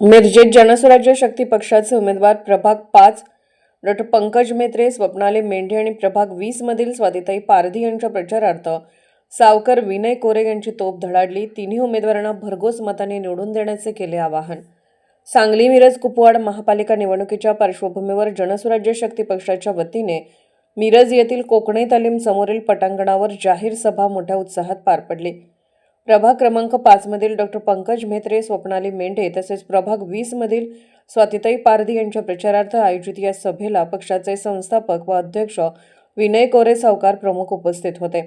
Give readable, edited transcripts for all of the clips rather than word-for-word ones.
मिरजेत जनस्वराज्य शक्ती पक्षाचे उमेदवार प्रभाग 5 डॉ. पंकज म्हेत्रे, स्वप्नाली मेंढे आणि प्रभाग 20 मधील स्वातिताई पारधी यांच्या प्रचारार्थ सावकर विनय कोरे यांची तोफ धडाडली. तिन्ही उमेदवारांना भरघोस मताने निवडून देण्याचे केले आवाहन. सांगली मिरज कुपवाड महापालिका निवडणुकीच्या पार्श्वभूमीवर जनस्वराज्य शक्ती पक्षाच्या वतीने मिरज येथील कोकणे तालीम समोरील पटांगणावर जाहीर सभा मोठ्या उत्साहात पार पडली. प्रभाग क्रमांक 5 मधील डॉ. पंकज म्हेत्रे, स्वप्नाली मेंढे तसेच प्रभाग 20 मधील स्वातिताई पारधी यांच्या प्रचारार्थ आयोजित या सभेला पक्षाचे संस्थापक व अध्यक्ष विनय कोरे सावकार प्रमुख उपस्थित होते.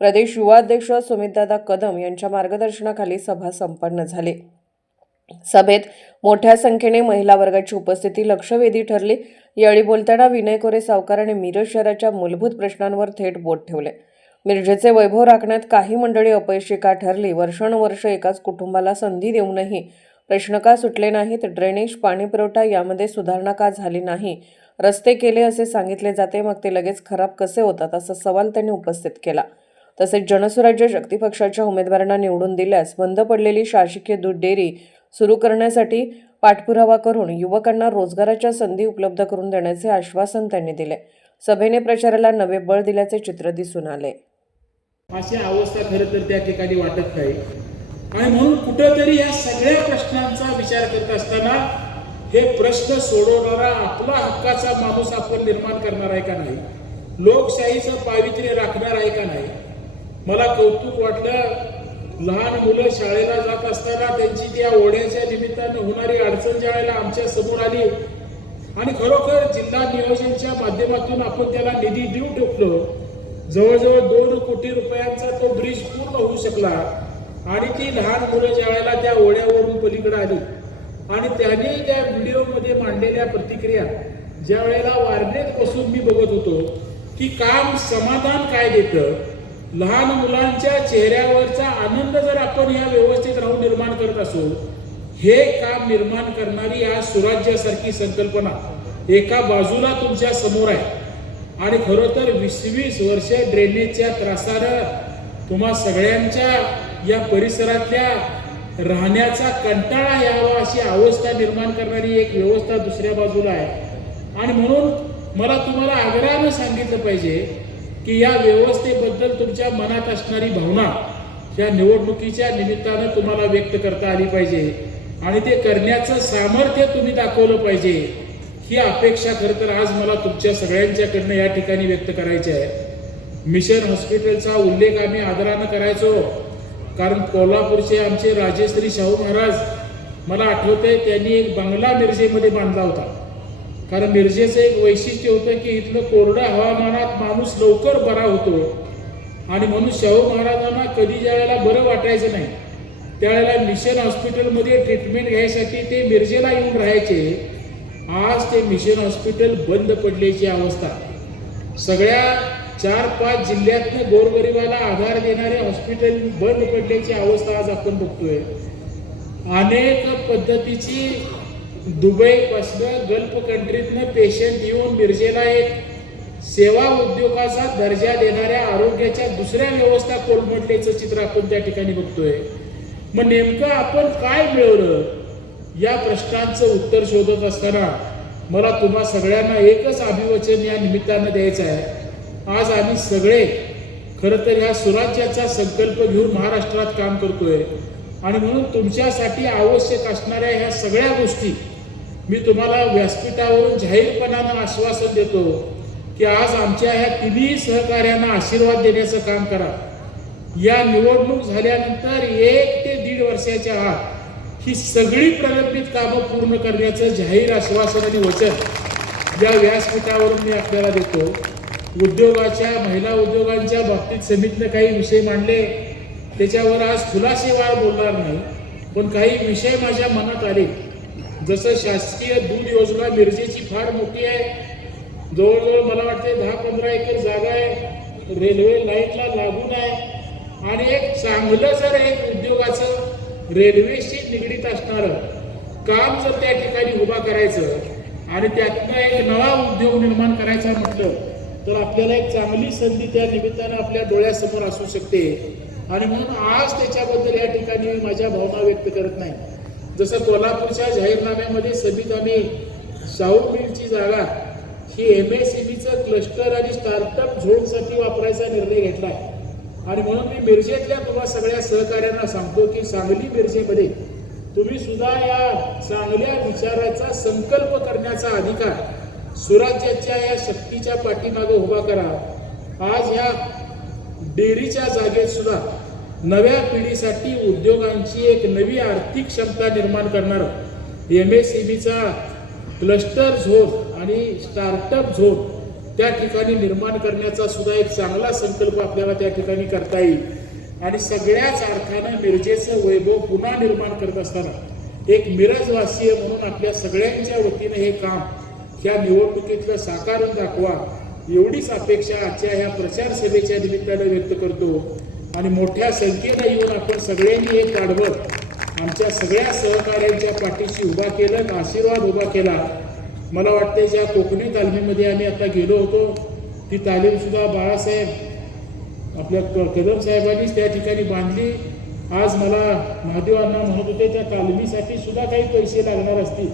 प्रदेश युवा अध्यक्ष सुमितदादा कदम यांच्या मार्गदर्शनाखाली सभा संपन्न झाली. सभेत मोठ्या संख्येने महिला वर्गाची उपस्थिती लक्षवेधी ठरली. यावेळी बोलताना विनय कोरे सावकारांनी मिरज शहराच्या मूलभूत प्रश्नांवर थेट बोट ठेवले. मिरजेचे वैभव राखण्यात काही मंडळी अपयशी का ठरली, वर्षानुवर्ष एकाच कुटुंबाला संधी देऊनही प्रश्न का सुटले नाहीत, ड्रेनेज, पाणीपुरवठा यामध्ये सुधारणा का झाली नाही, रस्ते केले असे सांगितले जाते मग ते लगेच खराब कसे होतात, असा सवाल त्यांनी उपस्थित केला. तसेच जनस्वराज्य शक्ती पक्षाच्या उमेदवारांना निवडून दिल्यास बंद पडलेली शासकीय दूध डेअरी सुरू करण्यासाठी पाठपुरावा करून युवकांना रोजगाराच्या संधी उपलब्ध करून देण्याचे आश्वासन त्यांनी दिले. सभेने प्रचाराला नवे बळ दिल्याचे चित्र दिसून आले. अशी अवस्था खरं तर त्या ठिकाणी वाटत नाही आणि म्हणून कुठेतरी या सगळ्या प्रश्नांचा विचार करत असताना हे प्रश्न सोडवणारा आपला हक्काचा माणूस आपण निर्माण करणार आहे का नाही, लोकशाहीचं पावित्र्य राखणार आहे का नाही. मला कौतुक वाटलं, लहान मुलं शाळेला जात असताना त्यांची त्या ओढ्याच्या निमित्तानं होणारी अडचण ज्या वेळेला आमच्या समोर आली आणि खरोखर जिल्हा नियोजनच्या माध्यमातून आपण त्याला निधी देऊ शकलो. जवळजवळ 2 कोटी रुपयांचा तो ब्रिज पूर्ण होऊ शकला आणि ती लहान मुलं ज्या वेळेला त्या ओढ्यावरून पलीकडे आली आणि त्यांनी त्या व्हिडिओमध्ये मांडलेल्या प्रतिक्रिया ज्या वेळेला वारनेत बसून मी बघत होतो की काम समाधान काय देतं, लहान मुलांच्या चेहऱ्यावरचा आनंद जर आपण या व्यवस्थित राहून निर्माण करत असो, हे काम निर्माण करणारी या सुराज्यासारखी संकल्पना एका बाजूला तुमच्या समोर आहे आणि खरं तर 20-20 वर्ष ड्रेनेजच्या त्रासानं तुम्हा सगळ्यांच्या या परिसरातल्या राहण्याचा कंटाळा यावा अशी अवस्था निर्माण करणारी एक व्यवस्था दुसऱ्या बाजूला आहे. आणि म्हणून मला तुम्हाला आग्रहानं सांगितलं पाहिजे की या व्यवस्थेबद्दल तुमच्या मनात असणारी भावना या निवडणुकीच्या निमित्तानं तुम्हाला व्यक्त करता आली पाहिजे आणि ते करण्याचं सामर्थ्य तुम्ही दाखवलं पाहिजे. ही अपेक्षा खरं तर आज मला तुमच्या सगळ्यांच्याकडनं या ठिकाणी व्यक्त करायची आहे. मिशन हॉस्पिटलचा उल्लेख आम्ही आदरानं करायचो कारण कोल्हापूरचे आमचे राजेश्री शाहू महाराज, मला आठवतंय त्यांनी एक बंगला मिरजेमध्ये बांधला होता. कारण मिरजेचं एक वैशिष्ट्य होतं की इथलं कोरड्या हवामानात माणूस लवकर बरा होतो आणि म्हणून शाहू महाराजांना कधी ज्या वेळेला बरं वाटायचं नाही त्यावेळेला मिशन हॉस्पिटलमध्ये ट्रीटमेंट घ्यायसाठी ते मिरजेला येऊन राहायचे. आज ते मिशन हॉस्पिटल बंद पडल्याची अवस्था, सगळ्या 4-5 जिल्ह्यातनं गोरगरिबाला आधार देणारे हॉस्पिटल बंद पडल्याची अवस्था आज आपण बघतोय. अनेक पद्धतीची दुबईपासनं गल्फ कंट्रीतनं पेशंट येऊन मिरजेला एक सेवा उद्योगाचा दर्जा देणाऱ्या आरोग्याच्या दुसऱ्या व्यवस्था कोलमडल्याचं चित्र आपण त्या ठिकाणी बघतोय. मग नेमकं आपण काय मिळवलं या प्रश्नांचं उत्तर शोधत असताना मला तुम्हा सगळ्यांना एकच अभिवचन या निमित्तानं द्यायचं आहे. आज आम्ही सगळे खरं तर ह्या सुराज्याचा संकल्प घेऊन महाराष्ट्रात काम करतोय आणि म्हणून तुमच्यासाठी आवश्यक असणाऱ्या ह्या सगळ्या गोष्टी मी तुम्हाला व्यासपीठावरून जाहीरपणानं आश्वासन देतो की आज आमच्या ह्या तिन्ही सहकार्यांना आशीर्वाद देण्याचं काम करा. या निवडणूक झाल्यानंतर 1 ते 1.5 वर्षाच्या आत ही सगळी प्रलंबित कामं पूर्ण करण्याचं जाहीर आश्वासन आणि वचन या व्यासपीठावरून मी आपल्याला देतो. उद्योगाच्या, महिला उद्योगांच्या बाबतीत समितीनं काही विषय मांडले, त्याच्यावर आज खुलासेवार बोलणार नाही, पण काही विषय माझ्या मनात आले. जसं शासकीय दूध योजना मिरजेची फार मोठी आहे, जवळजवळ मला वाटते 10-15 एकर जागा आहे, रेल्वे लाईनला लागून आहे आणि एक चांगलं जर एक उद्योगाचं रेल्वेशी निगडीत असणारं काम जर त्या ठिकाणी उभा करायचं आणि त्यातनं एक नवा उद्योग निर्माण करायचा म्हटलं तर आपल्याला एक चांगली संधी त्या निमित्तानं आपल्या डोळ्यासमोर असू शकते. आणि म्हणून आज त्याच्याबद्दल या ठिकाणी माझ्या भावना व्यक्त करत नाही. जसं कोल्हापूरच्या जाहीरनाम्यामध्ये समित आम्ही शाहू मिलची जागा ही MSMEचं क्लस्टर आणि स्टार्टअप झोनसाठी वापरायचा निर्णय घेतला आहे. आणि म्हणून मी मिरजेतल्या तुम्हा सगळ्या सहकाऱ्यांना सांगतो की सांगली मिरजेमध्ये तुम्ही सुद्धा या चांगल्या विचाराचा संकल्प करण्याचा अधिकार सुराज्याच्या या शक्तीच्या पाठीमागे उभा करा. आज ह्या डेअरीच्या जागेत सुद्धा नव्या पिढीसाठी उद्योगांची एक नवी आर्थिक क्षमता निर्माण करणार MSMEचा क्लस्टर झोन आणि स्टार्टअप झोन त्या ठिकाणी निर्माण करण्याचा सुद्धा एक चांगला संकल्प आपल्याला त्या ठिकाणी करता येईल. आणि सगळ्याच अर्थानं मिरजेचं वैभव पुन्हा निर्माण करत असताना एक मिरजवासीय म्हणून आपल्या सगळ्यांच्या वतीनं हे काम ह्या निवडणुकीतलं साकारून दाखवा एवढीच अपेक्षा आजच्या ह्या प्रचार सभेच्या निमित्तानं व्यक्त करतो. आणि मोठ्या संख्येनं येऊन आपण सगळ्यांनी एक पाठवत आमच्या सगळ्या सहकाऱ्यांच्या पाठीशी उभा केलं, आशीर्वाद उभा केला. मला वाटते ज्या कोकणी तालमीमध्ये आम्ही आता गेलो होतो ती तालीम सुद्धा बाळासाहेब आपल्या कदम साहेबांनीच त्या ठिकाणी बांधली. आज मला महादेवांना म्हणत होते त्या तालमीसाठी सुद्धा काही पैसे लागणार असतील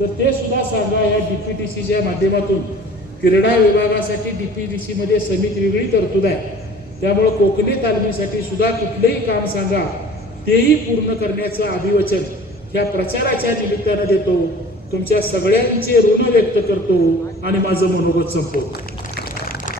तर ते सुद्धा सांगा. या DPTCच्या माध्यमातून क्रीडा विभागासाठी DPTC मध्ये समिती वेगळी तरतूद आहे. त्यामुळे कोकणी तालमीसाठी सुद्धा कुठलेही काम सांगा तेही पूर्ण करण्याचं अभिवचन ह्या प्रचाराच्या निमित्तानं देतो. तुमच्या सगळ्यांचे ऋण व्यक्त करतो आणि माझं मनोगत संपवतो.